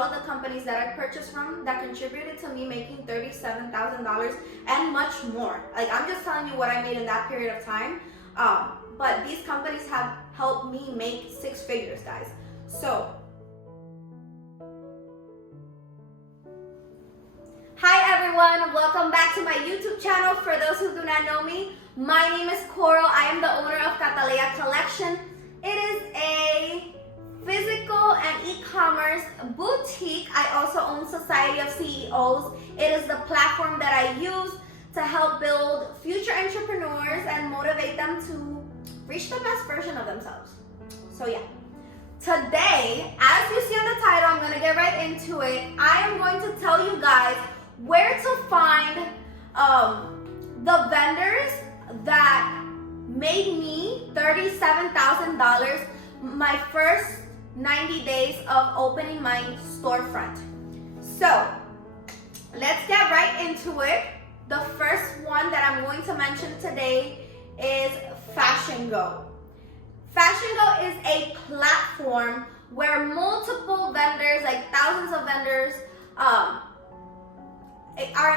all of the companies that I purchased from that contributed to me making $37,000 and much more. Like, I'm just telling you what I made in that period of time. But these companies have helped me make six figures, guys. So, hi everyone, welcome back to my YouTube channel. For those who do not know me, my name is Coral. I am the owner of Catalea Collection. It is a physical and e-commerce boutique. I also own Society of CEOs. It is the platform that I use to help build future entrepreneurs and motivate them to reach the best version of themselves. So yeah, today, as you see on the title, I'm gonna get right into it. I am going to tell you guys where to find the vendors that made me $37,000 my first 90 days of opening my storefront. So let's get right into it. The first one that I'm going to mention today is FashionGo. FashionGo is a platform where multiple vendors, like thousands of vendors, are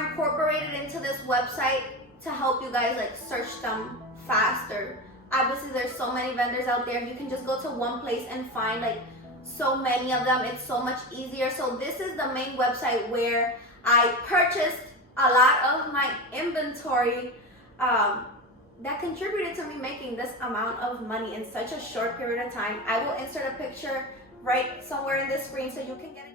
incorporated into this website to help you guys like search them faster. Obviously, there's so many vendors out there. You can just go to one place and find like so many of them. It's so much easier. So this is the main website where I purchased a lot of my inventory that contributed to me making this amount of money in such a short period of time. I will insert a picture right somewhere in this screen so you can get it.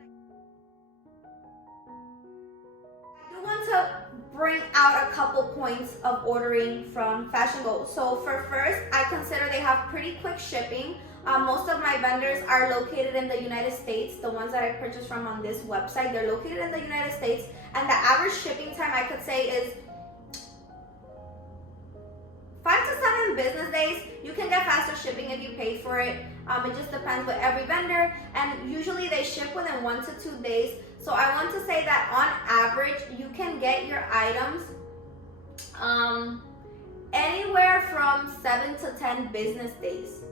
I do want to bring out a couple points of ordering from FashionGo. So for first, I consider they have pretty quick shipping. Most of my vendors are located in the United States. The ones that I purchased from on this website, they're located in the United States. And the average shipping time I could say is 5 to 7 business days. You can get faster shipping if you pay for it. It just depends with every vendor. And usually they ship within 1 to 2 days. So I want to say that on average, you can get your items anywhere from 7 to 10 business days.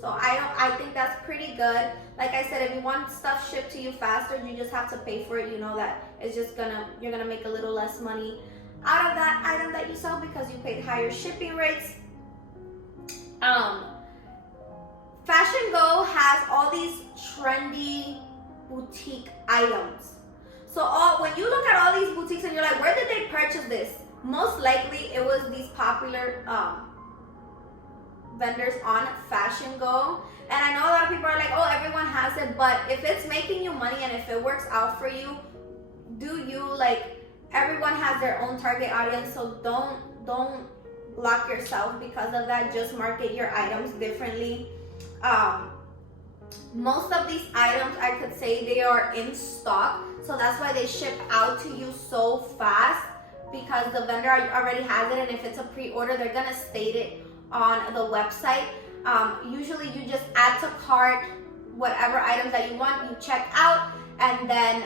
So I think that's pretty good. Like I said, if you want stuff shipped to you faster, you just have to pay for it. You know that it's just you're gonna make a little less money out of that item that you sell because you paid higher shipping rates. FashionGo has all these trendy boutique items. So when you look at all these boutiques and you're like, where did they purchase this? Most likely it was these popular vendors on FashionGo. And I know a lot of people are like, oh, everyone has it, but if it's making you money and if it works out for you, do you. Like, everyone has their own target audience, so don't block yourself because of that. Just market your items differently. Most of these items, I could say they are in stock, so that's why they ship out to you so fast, because the vendor already has it, and if it's a pre-order, they're gonna state it on the website. Usually you just add to cart whatever items that you want, you check out, and then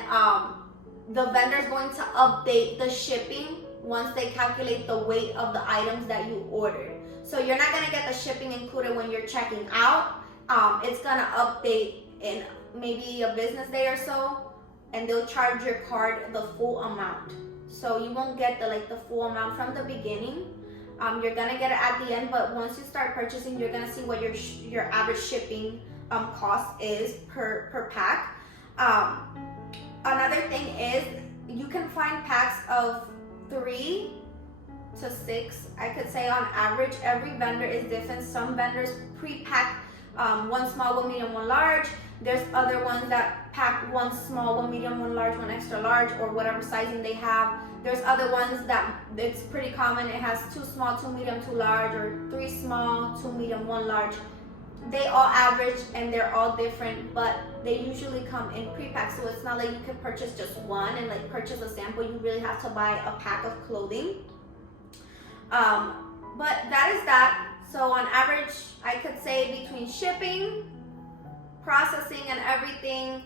the vendor is going to update the shipping once they calculate the weight of the items that you ordered. So you're not gonna get the shipping included when you're checking out. It's gonna update in maybe a business day or so, and they'll charge your card the full amount. So you won't get the full amount from the beginning. You're gonna get it at the end, but once you start purchasing, you're gonna see what your average shipping cost is per pack. Another thing is you can find packs of 3 to 6. I could say on average, every vendor is different. Some vendors pre-pack one small, one medium, one large. There's other ones that pack one small, one medium, one large, one extra large, or whatever sizing they have. There's other ones that it's pretty common. It has 2 small, 2 medium, 2 large, or 3 small, 2 medium, 1 large. They all average and they're all different, but they usually come in pre-pack. So it's not like you can purchase just one and like purchase a sample. You really have to buy a pack of clothing. But that is that. So on average, I could say between shipping, processing, and everything,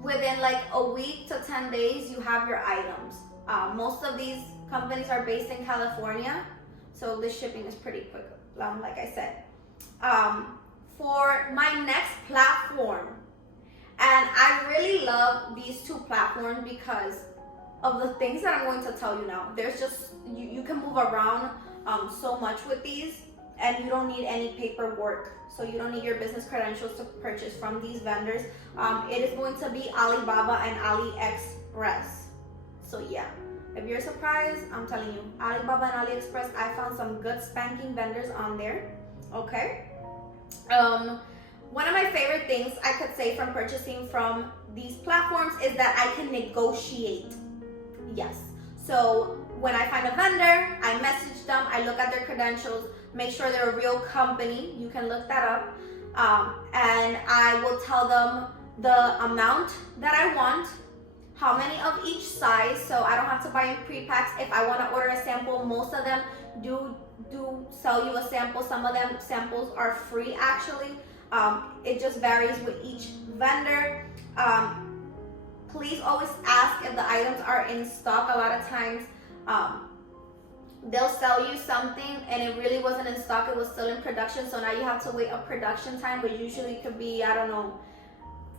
within like a week to 10 days, you have your items. Most of these companies are based in California, so the shipping is pretty quick, like I said. For my next platform, really love these two platforms because of the things that I'm going to tell you now. There's just, you can move around so much with these, and you don't need any paperwork. So you don't need your business credentials to purchase from these vendors. It is going to be Alibaba and AliExpress. So yeah, if you're surprised, I'm telling you, Alibaba and AliExpress, I found some good spanking vendors on there. Okay. One of my favorite things I could say from purchasing from these platforms is that I can negotiate. Yes. So when I find a vendor, I message them, I look at their credentials, make sure they're a real company. You can look that up. And I will tell them the amount that I want, how many of each size, so I don't have to buy in pre-packs. If I want to order a sample, most of them do sell you a sample. Some of them samples are free actually. It just varies with each vendor. Please always ask if the items are in stock. A lot of times they'll sell you something and it really wasn't in stock, it was still in production, so now you have to wait a production time, which usually could be, I don't know,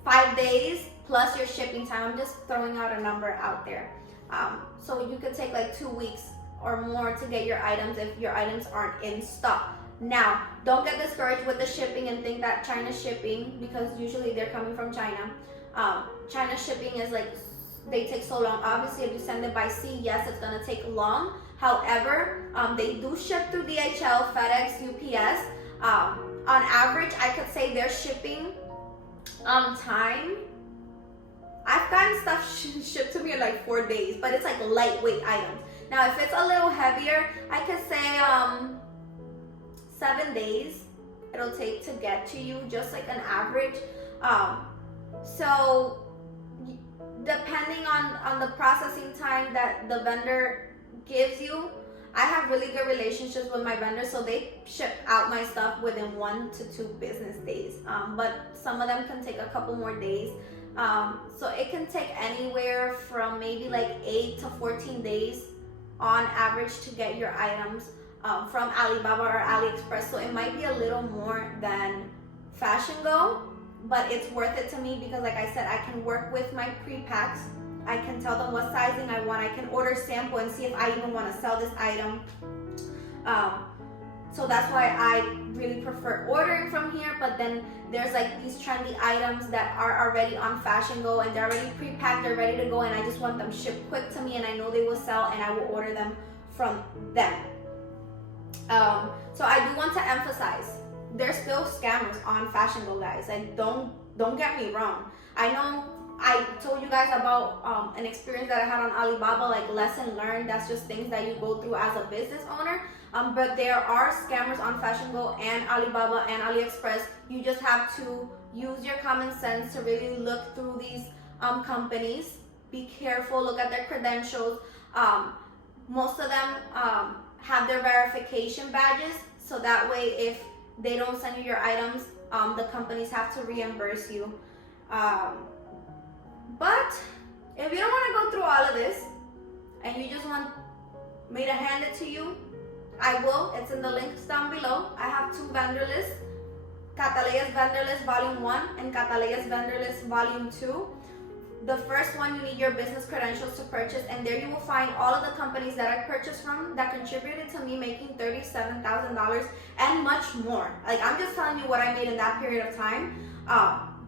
5 days plus your shipping time. I'm just throwing out a number out there. So you could take like 2 weeks or more to get your items if your items aren't in stock. Now, don't get discouraged with the shipping and think that China shipping, because usually they're coming from China. China shipping is like, they take so long. Obviously, if you send it by sea, yes, it's gonna take long. However, they do ship through DHL, FedEx, UPS. On average, I could say their shipping time, I've gotten stuff shipped to me in like 4 days, but it's like lightweight items. Now, if it's a little heavier, I could say 7 days it'll take to get to you, just like an average. So depending on the processing time that the vendor gives you, I have really good relationships with my vendors, so they ship out my stuff within 1 to 2 business days. But some of them can take a couple more days. So it can take anywhere from maybe like 8 to 14 days on average to get your items from Alibaba or AliExpress. So it might be a little more than FashionGo, but it's worth it to me because, like I said, I can work with my pre-packs. I can tell them what sizing I want. I can order sample and see if I even want to sell this item. So that's why I really prefer ordering from here. But then there's like these trendy items that are already on FashionGo and they're already pre-packed, they're ready to go, and I just want them shipped quick to me and I know they will sell and I will order them from them. So I do want to emphasize, there's still scammers on FashionGo, guys. Like, don't get me wrong. I know I told you guys about an experience that I had on Alibaba, like lesson learned. That's just things that you go through as a business owner. But there are scammers on FashionGo and Alibaba and AliExpress. You just have to use your common sense to really look through these companies. Be careful, look at their credentials. Most of them have their verification badges, so that way if they don't send you your items, the companies have to reimburse you. But if you don't want to go through all of this and you just want me to hand it to you, I will. It's in the links down below. I have 2 vendor lists, Cataleya's Vendor List Volume 1 and Cataleya's Vendor List Volume 2. The first one, you need your business credentials to purchase, and there you will find all of the companies that I purchased from that contributed to me making $37,000 and much more. Like, I'm just telling you what I made in that period of time.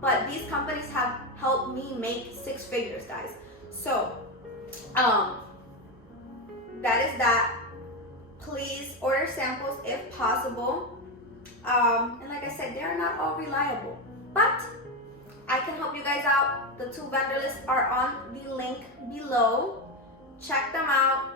But these companies have helped me make 6 figures, guys. So, that is that. Please order samples if possible. And like I said, they are not all reliable, but I can help you guys out. The 2 vendor lists are on the link below. Check them out.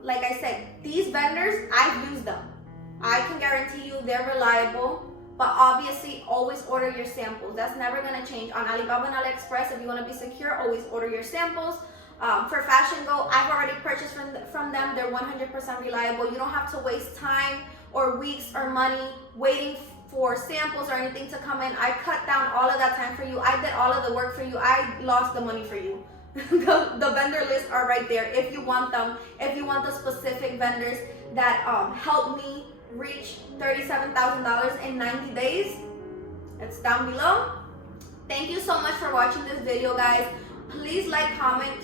Like I said, these vendors, I've used them. I can guarantee you they're reliable, but obviously always order your samples. That's never gonna change. On Alibaba and AliExpress, if you wanna be secure, always order your samples. For FashionGo, I've already purchased from them. They're 100% reliable. You don't have to waste time or weeks or money waiting for samples or anything to come in. I cut down all of that time for you. I did all of the work for you. I lost the money for you. the vendor lists are right there if you want them. If you want the specific vendors that help me reach $37,000 in 90 days, it's down below. Thank you so much for watching this video, guys. Please like, comment,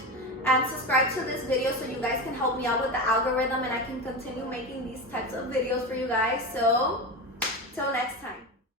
and subscribe to this video so you guys can help me out with the algorithm and I can continue making these types of videos for you guys. So till next time.